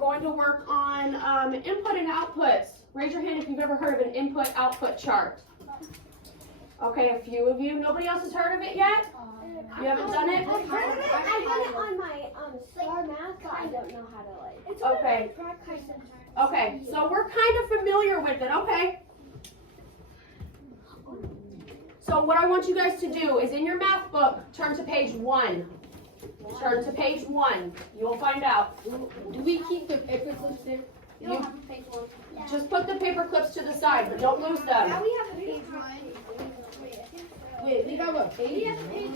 going to work on input and outputs. Raise your hand if you've ever heard of an input-output chart. Okay, a few of you. Nobody else has heard of it yet? You haven't done it? I've done it on my star math, but I don't know how to like. Okay. Okay, so we're kind of familiar with it. Okay. So what I want you guys to do is in your math book, turn to page 1. Turn to page 1. You'll find out. Do we keep the paper clips there? Just put the paper clips to the side, but don't lose them. Now we have a page 1. Wait, we have a page? We have page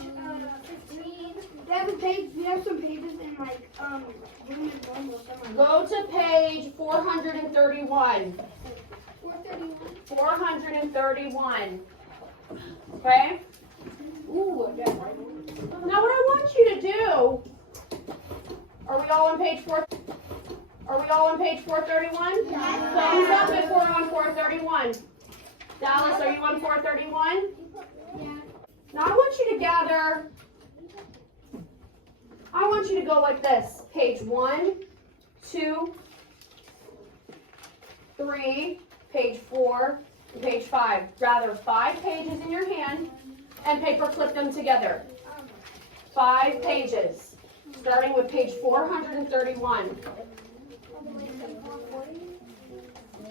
15. We have a page. We have some pages in like room and normal somewhere. Go to page 431. 431. 431. Okay? Ooh, I got it. Now what I want you to do, are we all on page 4? Are we all on page 431? Yes. Thumbs up if we're on 431. Dallas, are you on 431? Yeah. Now I want you to gather, I want you to go like this. Page 1, 2, 3, page 4, and page 5. Gather 5 pages in your hand and paper clip them together. 5 pages, starting with page 431.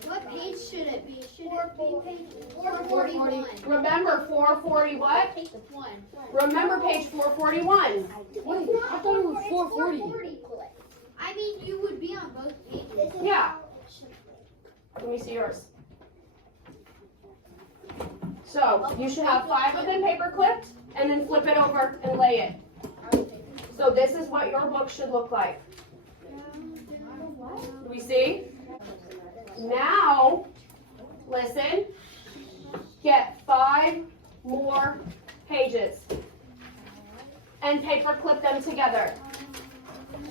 What page should it be? Should it be page 441? Remember 440 what? 1. Remember page 441. Wait, I thought it was 440. I mean, you would be on both pages. Yeah. Let me see yours. So you should have 5 of them paper clipped and then flip it over and lay it. So this is what your book should look like. Do we see? Now, listen, get 5 more pages and paper clip them together.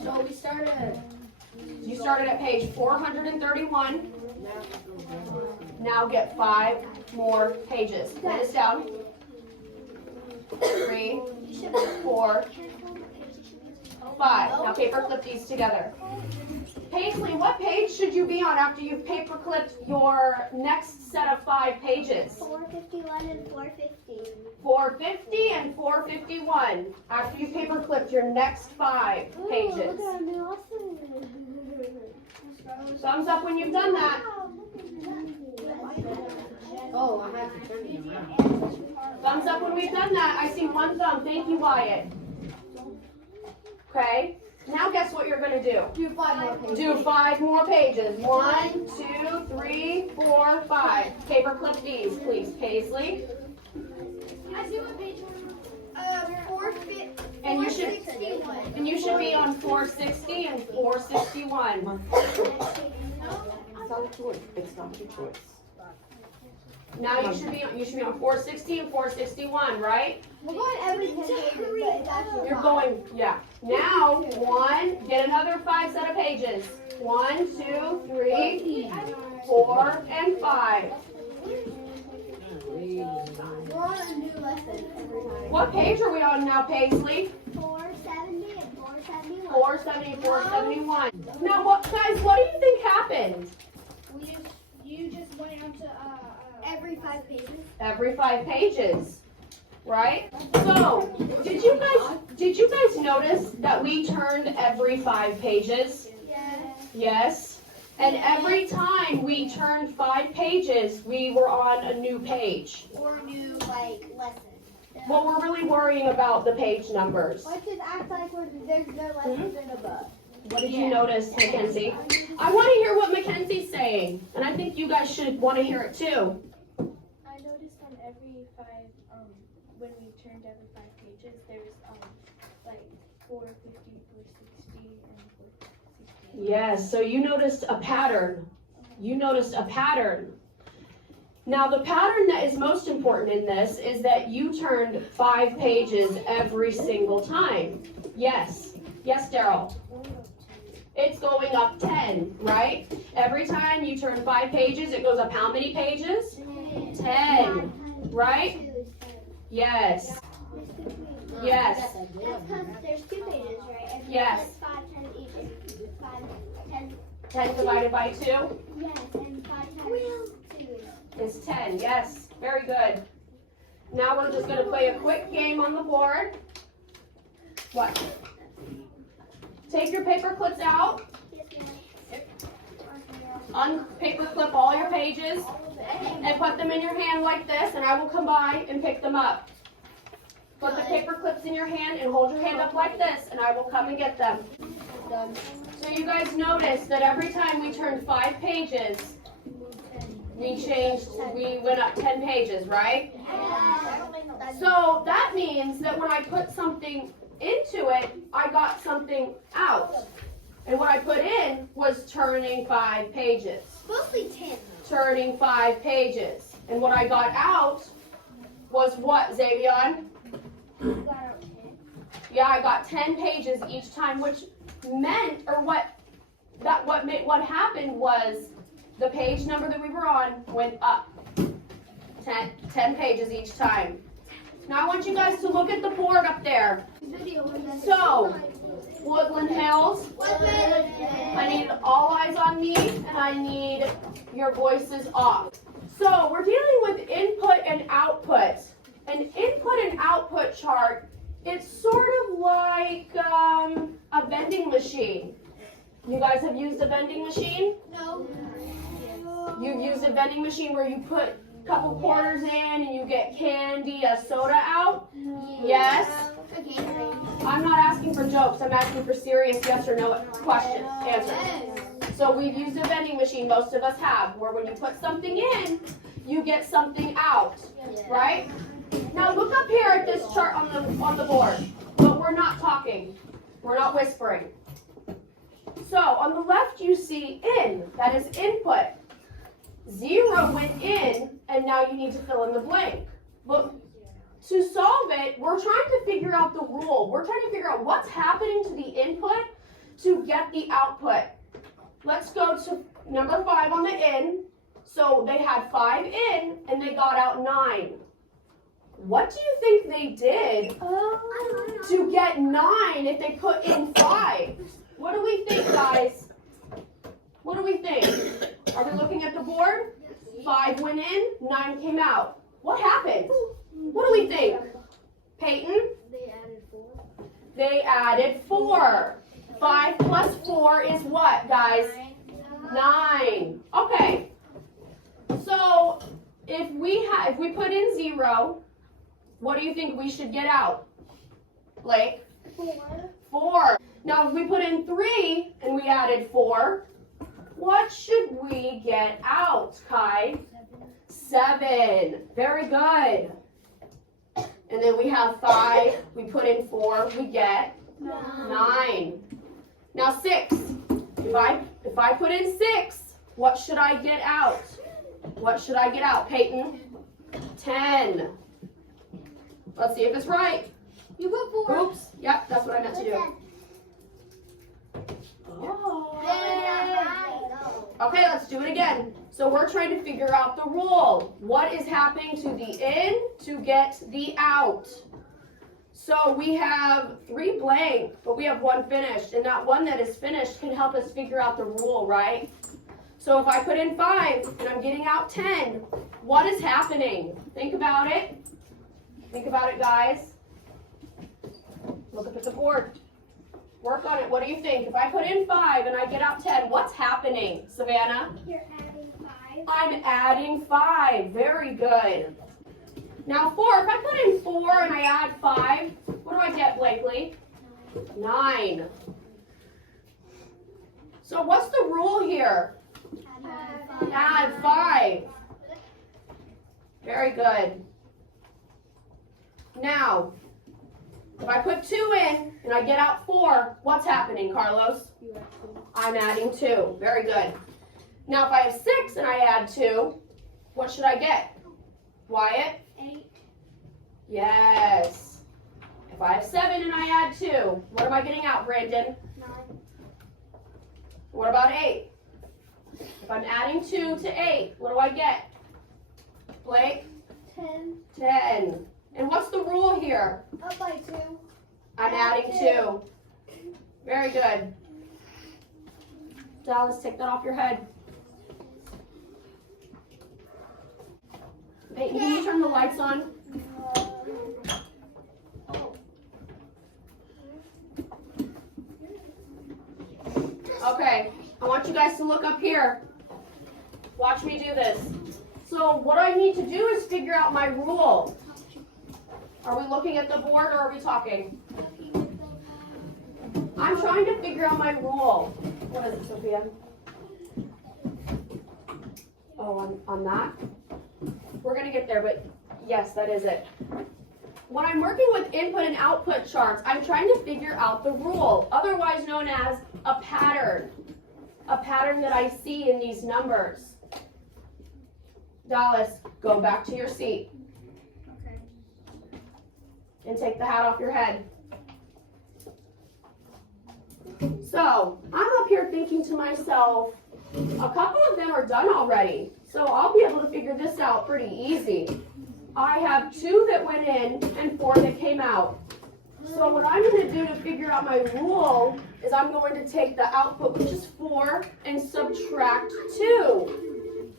So we started. You started at page 431. Now get 5 more pages. Write this down. 3, 4, 5. Now paper clip these together. Paisley, what page should you be on after you've paper clipped your next set of 5 pages? 451 and 450. 450 and 451. After you paper clipped your next 5 pages. Thumbs up when you've done that. Oh, I have to turn it around. Thumbs up when we've done that. I see 1 thumb. Thank you, Wyatt. Okay. Now guess what you're going to do? Do 5 more pages. Do 5 more pages. 1, 2, 3, 4, 5. Paper clip these, please. Paisley. I see what page 450. And you should be on 460 and 461. It's not a choice. It's not your choice. Now you should be on 460 and 461, right? We're going every 10 pages. You're going, yeah. Now, 1, get another 5 set of pages. 1, 2, 3, 4, and 5. We're on a new lesson every time. What page are we on now, Paisley? 470 and 471. 470 and 471. Now, guys, what do you think happened? You just went on to every 5 pages. Every 5 pages, right? So, did you guys notice that we turned every 5 pages? Yes. Yes. And every time we turned 5 pages, we were on a new page. Or a new lesson. Well, we're really worrying about the page numbers. Let's just act like there's no lessons in a book. What did you notice, Mackenzie? I want to hear what Mackenzie's saying, and I think you guys should want to hear it too. I noticed on every 5, when we turned every 5 pages, there's 450, 460, and 460. Yes, so you noticed a pattern. You noticed a pattern. Now, the pattern that is most important in this is that you turned 5 pages every single time. Yes. Yes, Daryl. It's going up 10, right? Every time you turn 5 pages, it goes up how many pages? 10, right? Yes. Yes. That's because there's 2 pages, right? And Yes. there's 5, 10 each. 5, 10 10 divided by 2 Yes, and 5 times 2 is 10. Yes, very good. Now we're just going to play a quick game on the board. What? Take your paper clips out. Paper clip all your pages and put them in your hand like this, and I will come by and pick them up. Put the paper clips in your hand and hold your hand up like this, and I will come and get them. So you guys noticed that every time we turned 5 pages, we went up 10 pages, right? So that means that when I put something into it, I got something out. And what I put in was turning 5 pages. Mostly 10. Turning 5 pages. And what I got out was what, Xavion? Yeah, I got 10 pages each time, which meant, or what happened was the page number that we were on went up 10 pages each time. Now I want you guys to look at the board up there. So, Woodland Hills, I need all eyes on me, and I need your voices off. So we're dealing with input and output. An input and output chart, it's sort of like a vending machine. You guys have used a vending machine? No. You've used a vending machine where you put a couple quarters in and you get candy, a soda out? Yes? I'm not asking for jokes. I'm asking for serious yes or no questions, answers. So we've used a vending machine, most of us have, where when you put something in, you get something out, right? Now look up here at this chart on the board, but we're not talking. We're not whispering. So on the left you see in, that is input. 0 went in, and now you need to fill in the blank. But to solve it, we're trying to figure out the rule. We're trying to figure out what's happening to the input to get the output. Let's go to number 5 on the in. So they had 5 in, and they got out 9. What do you think they did to get 9 if they put in 5? What do we think, guys? What do we think? Are we looking at the board? 5 went in, 9 came out. What happened? What do we think? Peyton? They added 4. 5 plus 4 is what, guys? 9. Okay. So if we put in 0, what do you think we should get out? Blake? 4. Now if we put in 3 and we added 4, what should we get out, Kai? 7. Very good. And then we have 5. We put in 4. We get 9. Now 6. If I put in 6, what should I get out? What should I get out, Peyton? 10. Let's see if it's right. You put 4. Oops. Yep, that's what I meant to do. Okay, let's do it again. So we're trying to figure out the rule. What is happening to the in to get the out? So we have 3 blank, but we have 1 finished. And that one that is finished can help us figure out the rule, right? So if I put in 5 and I'm getting out 10, what is happening? Think about it. Think about it, guys. Look up at the board. Work on it. What do you think? If I put in 5 and I get out 10, what's happening, Savannah? You're adding 5. I'm adding 5. Very good. Now 4. If I put in 4 and I add 5, what do I get, Blakely? 9. So what's the rule here? Add 5. Very good. Now, if I put 2 in and I get out 4, what's happening, Carlos? I'm adding 2. Very good. Now, if I have 6 and I add 2, what should I get? Wyatt? 8. Yes. If I have 7 and I add 2, what am I getting out, Brandon? 9. What about 8? If I'm adding 2 to 8, what do I get? Blake? 10. 10. And what's the rule here? Up by 2. I'm adding 2. Very good. Dallas, take that off your head. Peyton, can you turn the lights on? Okay, I want you guys to look up here. Watch me do this. So what I need to do is figure out my rule. Are we looking at the board or are we talking? I'm trying to figure out my rule. What is it, Sophia? Oh, on that? We're gonna get there, but yes, that is it. When I'm working with input and output charts, I'm trying to figure out the rule, otherwise known as a pattern that I see in these numbers. Dallas, go back to your seat. Okay. And take the hat off your head. So, I'm up here thinking to myself, a couple of them are done already, so I'll be able to figure this out pretty easy. I have 2 that went in and 4 that came out. So what I'm going to do to figure out my rule is I'm going to take the output, which is 4, and subtract 2.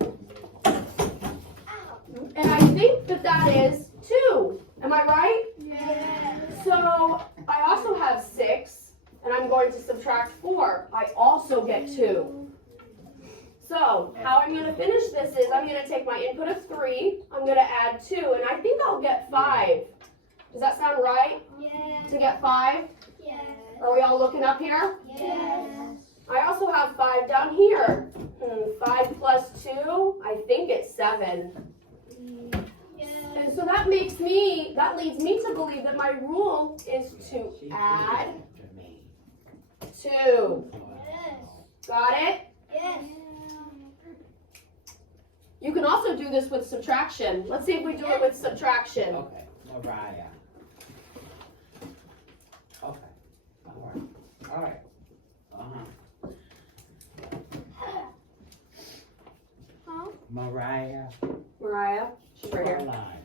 And I think that is 2. Am I right? Yeah. So I also have 6, and I'm going to subtract 4. I also get 2. So how I'm going to finish this is I'm going to take my input of 3, I'm going to add 2, and I think I'll get 5. Does that sound right? Yeah. To get 5? Yes. Are we all looking up here? Yes. I also have 5 down here. 5 plus 2, I think it's 7. And so that leads me to believe that my rule is to add 2. Yes. Got it? Yes. You can also do this with subtraction. Let's see if we do it with subtraction. Okay, Mariah. Okay, all right. Huh? Mariah. Mariah, she's right here. Caroline.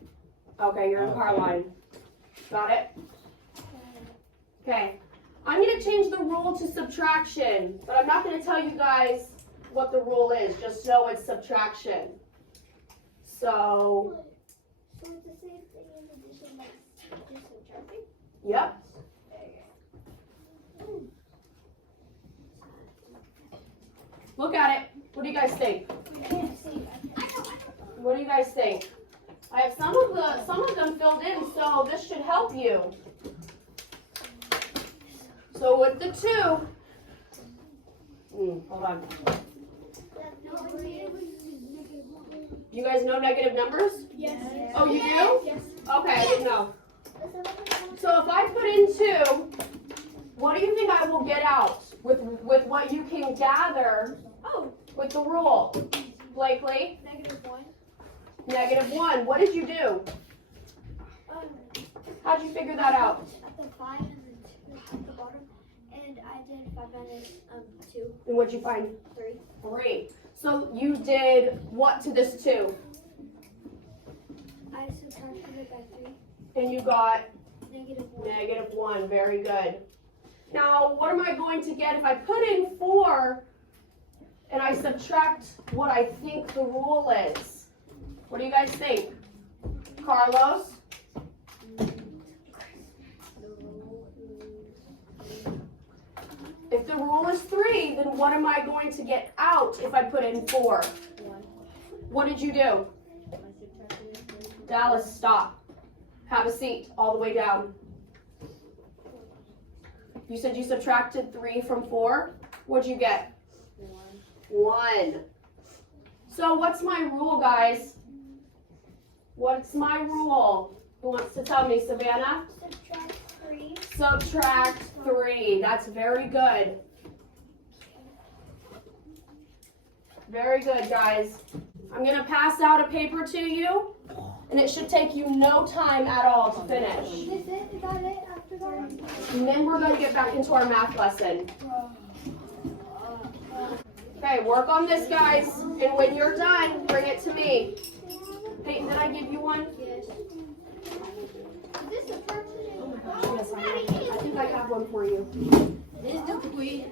Okay, you're in car Okay. line. Got it? Okay. I'm going to change the rule to subtraction, but I'm not going to tell you guys what the rule is. Just know it's subtraction. So, So it's the same thing in addition, like just subtracting? yep. Look at it. What do you guys think? I can't see. I know. What do you guys think? I have some of them filled in, so this should help you. So with the 2, hold on. You guys know negative numbers? Yes. Oh, you do? Yes. Okay, I didn't know. So if I put in 2, what do you think I will get out with what you can gather with the rule? Blakely? -1. -1. What did you do? How'd you figure that out? At the 5 and the 2 at the bottom, and I did 5 minus 2, And what'd you find? 3. 3. So you did what to this 2? I subtracted it by 3. And you got -1. -1. Very good. Now, what am I going to get if I put in 4 and I subtract what I think the rule is? What do you guys think? Carlos? If the rule is 3, then what am I going to get out if I put in 4? 1. What did you do? Dallas, stop. Have a seat all the way down. You said you subtracted 3 from 4. What'd you get? 1. So what's my rule, guys? What's my rule? Who wants to tell me, Savannah? Subtract 3. Subtract 3. That's very good. Very good, guys. I'm going to pass out a paper to you, and it should take you no time at all to finish. Is it? Is that it after that? And then we're going to get back into our math lesson. Okay, work on this, guys. And when you're done, bring it to me. Peyton, did I give you one? Yes. Is this the first Oh my gosh, yes, I think I have one for you. This is the queen.